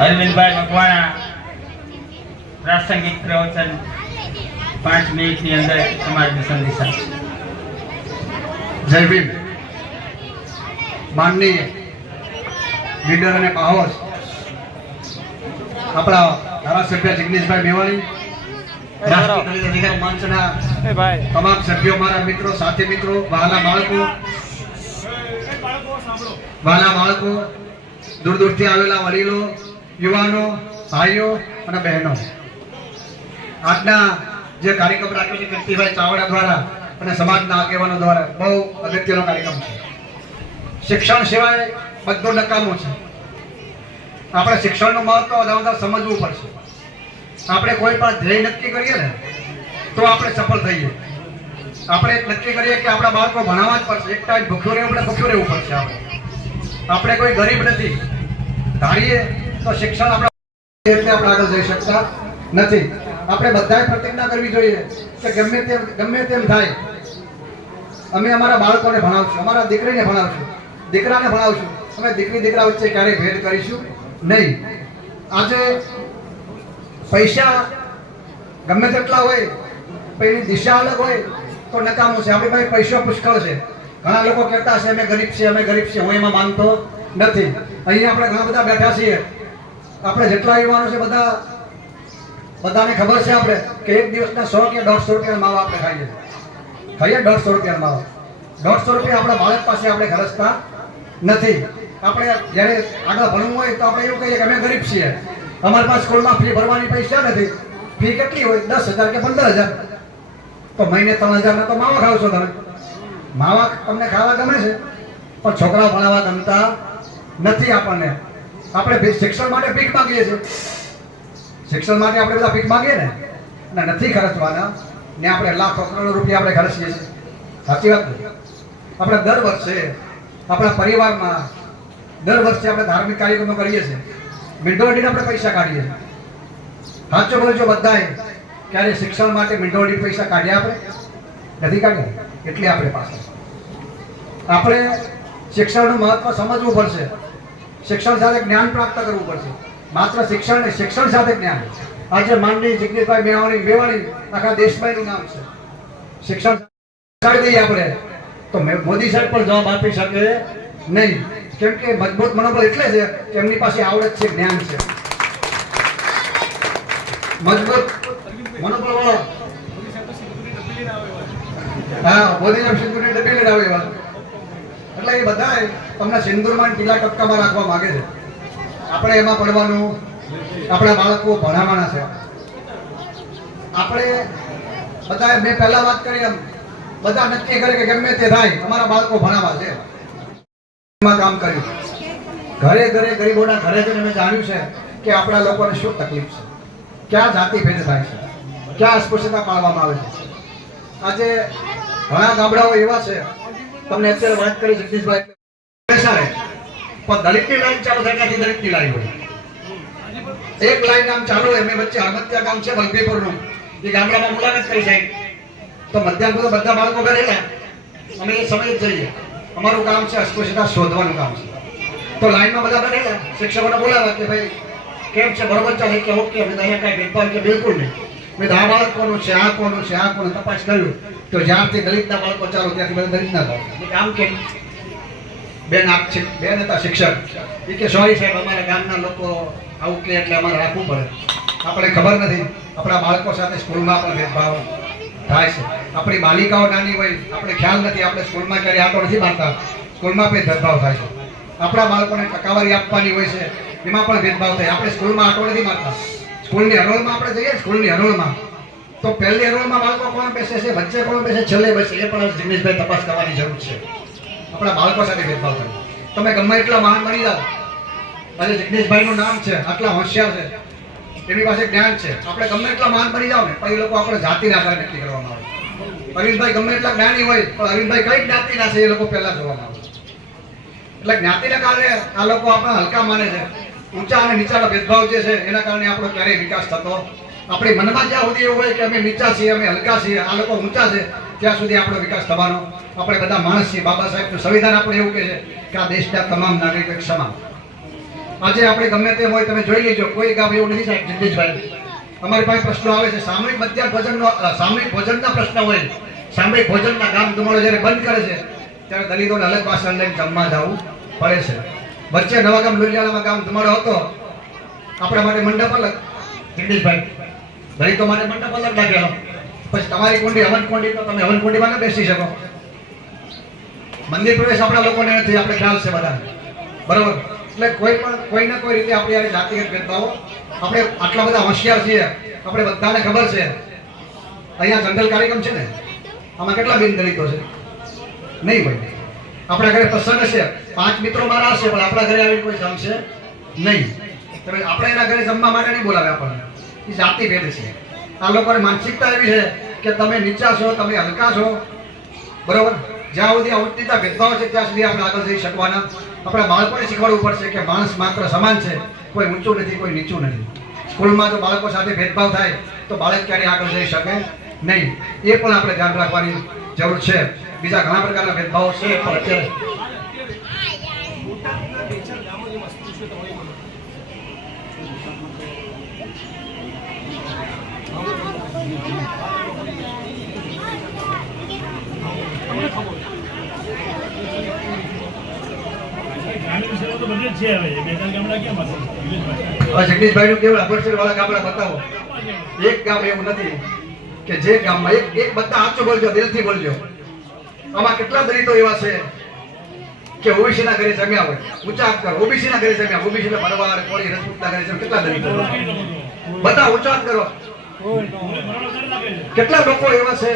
અરવિંદભાઈ મકવાણા પ્રાસંગિક પ્રવચન 5 મિનિટની અંદર સમાજને સંદેશા. જય ભીમ. માનનીય લીડર અને પાહોશ આપણા ધારાસભ્ય જિગ્નેશભાઈ મેવાણી, રાષ્ટ્રીય દલિત અધિકાર મંચના તમામ સભ્યો, મારા મિત્રો, સાથી મિત્રો, વહાલા બાળકો, દૂર દૂરથી આવેલા વડીલો, યુવાનો, ભાઈઓ અને બહેનો, આજના જે કાર્યક્રમ રાખ્યો છે કીર્તિભાઈ ચાવડા દ્વારા અને સમાજના આગેવાનો દ્વારા બહુ અગત્યનો કાર્યક્રમ છે. શિક્ષણ સિવાય બધું નકામું છે. આપણે શિક્ષણનું મહત્વ વધારે સમજવું પડશે. આપણે કોઈ પણ ધ્યેય નક્કી કરીએ ને તો આપણે સફળ થઈએ. આપણે નક્કી કરીએ કે આપણા બાળકો ભણાવવા જ પડશે, એક ટાઈમ ભૂખ્યું રહેવું પડે, ભૂખ્યું રહેવું પડશે. આપણે કોઈ ગરીબ નથી ધારીએ તો શિક્ષણ આપણે આગળ જઈ શકતા નથી. આપણે બધાએ પ્રતિજ્ઞા કરવી જોઈએ કે ગમે તેમ થાય અમે અમારા બાળકોને ભણાવશું, અમારા દીકરીને ભણાવશું, દીકરાને ભણાવશું. અમે દીકરી દીકરા વચ્ચે ક્યારેય ભેદ કરીશું નહીં. આજે પૈસા ગમે તેટલા હોય પણ એની દિશા અલગ હોય તો નકામું છે. આપણી પાસે પૈસો પુષ્કળ છે. ઘણા લોકો કહેતા છે અમે ગરીબ છીએ, અમે ગરીબ છીએ. હું એમાં માનતો નથી. અહીંયા આપણે ઘણા બધા બેઠા છીએ. આપણે જેટલા યુવાનો છે બધાને ખબર છે આપણે કે એક દિવસના 100 કે 150 રૂપિયા માવા આપણે ખાઈએ 150 રૂપિયા માવા. 150 રૂપિયા આપણા બાળક પાસે આપણે ખર્ચતા નથી. આપણે જ્યારે આગળ ભણવું હોય તો આપણે એવું કહીએ કે અમે ગરીબ છીએ, અમારી પાસે સ્કૂલમાં ફી ભરવાની પૈસા નથી. ફી કેટલી હોય? 10,000 કે 15,000. તો મહિને 3,000 તો માવા ખાવ છો તમે. માવા તમને ખાવા ગમે છે પણ છોકરાઓ ભણાવવા ગમતા નથી. આપણે શિક્ષણ માટે ભીખ માંગીએ છીએ. શિક્ષણ માટે આપણે બધા ભીખ માંગીએ ને અને નથી ખર્ચવાના ને આપણે લાખો કરોડો રૂપિયા આપણે ખર્ચીએ છીએ. સાચી વાત નથી? આપણે દર વર્ષે આપણા પરિવારમાં આપણે ધાર્મિક કાર્યક્રમો કરીએ છીએ. મિન્ટોડીને આપણે પૈસા કાઢીએ છીએ. સાચો બોલજો બધાએ, ક્યારે શિક્ષણ માટે મિન્ટોડી પૈસા કાઢ્યા? આપણે નથી કાઢ્યા. એટલે આપણે પાસે આપણે શિક્ષણનું મહત્વ સમજવું પડશે. શિક્ષણ સાથે જ્ઞાન પ્રાપ્ત કરવું પડશે. માત્ર શિક્ષણ નહીં, શિક્ષણ સાથે જ્ઞાન. આજે માનનીય જિગ્નેશભાઈ મેવાણી આખા દેશભાઈનું નામ છે. શિક્ષણ છાડી દઈએ આપણે તો મોદી સાહેબ પણ જવાબ આપી શકે નહીં. કેમ કે મજબૂત મનોબળ એટલે છે કે એમની પાસે આવડત છે, જ્ઞાન છે. મજબૂત મનોબળ વાળો. હા, મોદી સાહેબ સિંદૂરની ડબ્બી લઈને આવે એવા. એટલે એ બધા તમને સિંદૂરમાં ટીલા ટપકામાં રાખવા માંગે છે. આપણે એમાં પડવાનું, આપણા બાળકો ભણાવવાના છે. આપણે બધા, મેં પહેલા વાત કરી એમ, બધા નક્કી કરે કે ગમે તે થાય અમારા બાળકો ભણાવવા છે. એમાં કામ કર્યું. ઘરે ગરીબોના ઘરે જઈને મેં જાણ્યું છે કે આપણા લોકોને શું તકલીફ છે, ક્યાં જાતિ ભેદ થાય છે, ક્યાં અસ્પૃશ્યતા પાળવામાં આવે છે. આજે ઘણા ગામડાઓ એવા છે, તમને અત્યારે વાત કરી જગદીશભાઈ, પણ દલિતની લાઈન ચાલુ થાય ત્યાંથી દલિતની લાઈન હોય. એક લાઈન આમ ચાલુ હોય. મેં વચ્ચે આગત્યા ગામ છે વલભીપુરનું, એ ગામડામાં મુલાકાત કરી જાય તો મધ્યાહન બધા બાળકો બેઠેલા. અમે એ સમય જ જઈએ. અમારું કામ છે અસ્પૃશ્યતા શોધવાનું કામ છે. તો લાઈનમાં બધા બેઠેલા, શિક્ષકોને બોલાવ્યા કે ભાઈ કેમ છે, બરોબર ચાલે? કે ઓકે. અમે અહીંયા કાંઈ ભેદભાવ કે બિલકુલ નહીં. મેં આ બાળક કોનું છે, આ કોનું છે, આ કોનું તપાસ કર્યું તો જ્યારથી દલિતના બાળકો ચાલુ ત્યાંથી બધા દલિતના બાળકો. આમ કેમ? બેન હતા શિક્ષક, એ કે સોરી સાહેબ અમારા ગામના લોકો આવું કે એટલે અમારે રાખવું પડે. આપણે ખબર નથી આપણા બાળકો સાથે સ્કૂલમાં પણ ભેદભાવ થાય છે. આપણી બાલિકાઓ નાની હોય, આપણે ખ્યાલ નથી. આપણે સ્કૂલમાં ક્યારે આટો નથી મારતા, સ્કૂલમાં પણ ભેદભાવ થાય છે. આપણા બાળકોને ટકાવારી આપવાની હોય છે, એમાં પણ ભેદભાવ થાય. આપણે સ્કૂલમાં આટો નથી મારતા. સ્કૂલની હરોળમાં આપણે જઈએ, સ્કૂલની હરોળમાં તો પહેલી હરોળમાં બાળકો કોણ બેસે છે, વચ્ચે કોણ બેસે, છેલ્લે બેસે, એ પણ જિગ્નેશભાઈ તપાસ કરવાની જરૂર છે. આપણા બાળકો સાથે ભેદભાવ કરે. તમે ગમે એટલા મહાન બની જાઓ, આજે જિગ્નેશભાઈનું નામ છે, આટલા હોશિયાર છે, એની પાસે જ્ઞાન છે. આપણે ગમે એટલા મહાન બની જાઓ ને પણ એ લોકો આપણે જાતિના આધારે નક્કી કરવામાં આવે. અરવિંદભાઈ ગમે એટલા જ્ઞાની હોય પણ અરવિંદભાઈ કઈ જ્ઞાતિના છે એ લોકો પહેલા જોવામાં આવે. એટલે જ્ઞાતિના કારણે આ લોકો આપણે હલકા માને છે. ઊંચા અને નીચાનો ભેદભાવ જે છે એના કારણે આપણો ક્યારેય વિકાસ થતો. આપણી મનમાં જ્યાં સુધી એવું હોય કે અમે નીચા છીએ, અમે હલકા છીએ, આ લોકો ઊંચા છે, ત્યાં સુધી આપણો વિકાસ થવાનો. આપણે બધા માણસ છીએ. બાબા સાહેબનું સંવિધાન આપણે એવું કહે છે કે આ દેશના તમામ નાગરિકો સમાન. આજે આપણે ગમે તે હોય તમે જોઈ લેજો, કોઈ ગામ એવું નથી સાહેબ જગદીશભાઈ, અમારી પાસે પ્રશ્નો આવે છે સામૂહિક મધ્યાહન ભોજનનો, સામૂહિક ભોજનના પ્રશ્ન હોય, સામૂહિક ભોજનના ગામ ધુમાડો જ્યારે બંધ કરે છે ત્યારે દલિતોને અલગ વાસણ લઈને જમવા જવું પડે છે. વચ્ચે નવા ગામ લુલિયાણામાં ગામ ધુમાડો હતો, આપણા માટે મંડપ અલગ, જગદીશભાઈ દલિતો માટે મંડપ અલગ લાગેલો, પછી તમારી કુંડી હવન કુંડી તો તમે હવન કુંડીમાં ન બેસી શકો. મંદિર પ્રવેશ આપણા લોકોને નથી, આપણે ખ્યાલ છે બધા, બરોબર. એટલે કોઈ પણ કોઈને કોઈ રીતે આપણી આ જાતિગત ભેદભાવો, આપણે આટલા બધા હોશિયાર છીએ, આપણે બધાને ખબર છે અહીંયા જનરલ કાર્યક્રમ છે ને, આમાં કેટલા બિન દલિતો છે? નહીં હોય. આપણા ઘરે પ્રસંગ હશે, 5 મિત્રો મારા હશે, પણ આપણા ઘરે આવી કોઈ જમશે નહીં. તમે આપણે એના ઘરે જમવા માટે નહીં બોલાવે આપણને, એ જાતિ ભેદ છે. આ લોકોની માનસિકતા એવી છે કે તમે નીચા છો, તમે હલકા છો, બરોબર. જ્યાં સુધી અવસ્થિતા ભેદભાવ છે ત્યાં સુધી આપણે આગળ જઈ શકવાના. આપણા બાળકોને શીખવાડવું પડશે કે માણસ માત્ર સમાન છે, કોઈ ઊંચું નથી, કોઈ નીચું નથી. સ્કૂલમાં જો બાળકો સાથે ભેદભાવ થાય તો બાળક ક્યારેય આગળ જઈ શકે નહીં. એ પણ આપણે ધ્યાન રાખવાની જરૂર છે. બીજા ઘણા પ્રકારના ભેદભાવો છે, પણ અત્યારે જગદીશભાઈ નું કેવું અપરસર વાળા ગામડા બતાવો. એક ગામ એવું નથી કે જે ગામમાં એક બધા સાચું બોલજો, દિલથી બોલજો. આમાં કેટલા દલિતો એવા છે કે ઓબીસી ના ઘરે જમ્યા હોય, ઊંચા હાથ કરો. ઓબીસી ના ઘરે જમ્યા, ઓબીસી ના ભરવાડ, કોળી, રજપૂત ના ઘરે જમ્યા, કેટલા દલિતો? બધા ઊંચા હાથ કરો. કેટલા લોકો એવા છે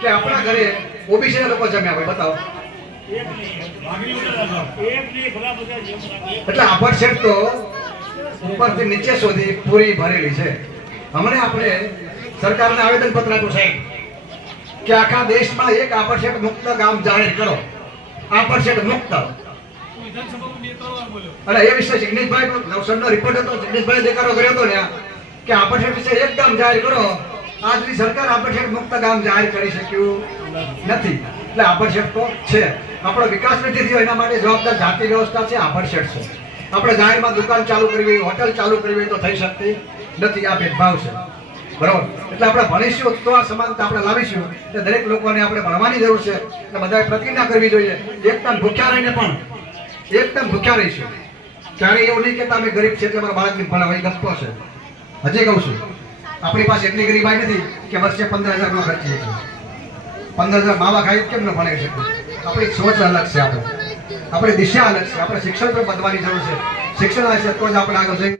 કે આપણા ઘરે ઓબીસી ના લોકો જમ્યા હોય, બતાવો. એટલે આપણ શેઠ તો ઉપરથી નીચે સુધી પૂરી ભરેલી છે. હમણાં આપણે સરકારને આવેદન પત્ર આપ્યું સાહેબ કે આખા દેશમાં એક આપરશેઠ મુક્ત ગામ જાહેર કરો. આપરશેઠ મુક્ત. અને એ વિશે જગદીશભાઈ નવસરનો રિપોર્ટ હતો, જગદીશભાઈ દેખાડો કર્યો હતો ને કે આપરશેઠ વિશે એક ગામ જાહેર કરો. આજની સરકાર આપરશેઠ મુક્ત ગામ જાહેર કરી શક્યું નથી. એટલે આપરશેઠ તો છે. આપણો વિકાસ નથી થયો, એના માટે જવાબદાર જાતિ વ્યવસ્થા છે, આપરશેઠ છે. આપણે જાહેરમાં દુકાન ચાલુ કરવી, હોટલ ચાલુ કરવી તો થઈ શકતી નથી. આ ભેદભાવ છે, બરોબર. એટલે આપણે ભણીશું તો આ સમાનતા આપણે લાવીશું. એટલે દરેક લોકોને આપણે ભણવાની જરૂર છે. એટલે બધાએ પ્રતિજ્ઞા કરવી જોઈએ, એકદમ ભૂખ્યા રહીને પણ એકદમ ભૂખ્યા રહીશું. ક્યારેય એવું નહીં કહેતા અમે ગરીબ છે એટલે મારા બાળકને ભણાવે, એ ગપ્પો છે. હજી કહું છું, આપણી પાસે એટલી ગરીબાઈ નથી કે વર્ષે 15,000 નો ખર્ચી શકીએ. 15,000 માવા ખાઈ કેમ ન ભણી શકીએ? આપણી સોચ અલગ છે, આપણી દિશા અલગ છે. આપણે શિક્ષણ પર બદલવાની જરૂર છે. શિક્ષણ હશે તો જ આપણે આગળ જઈએ.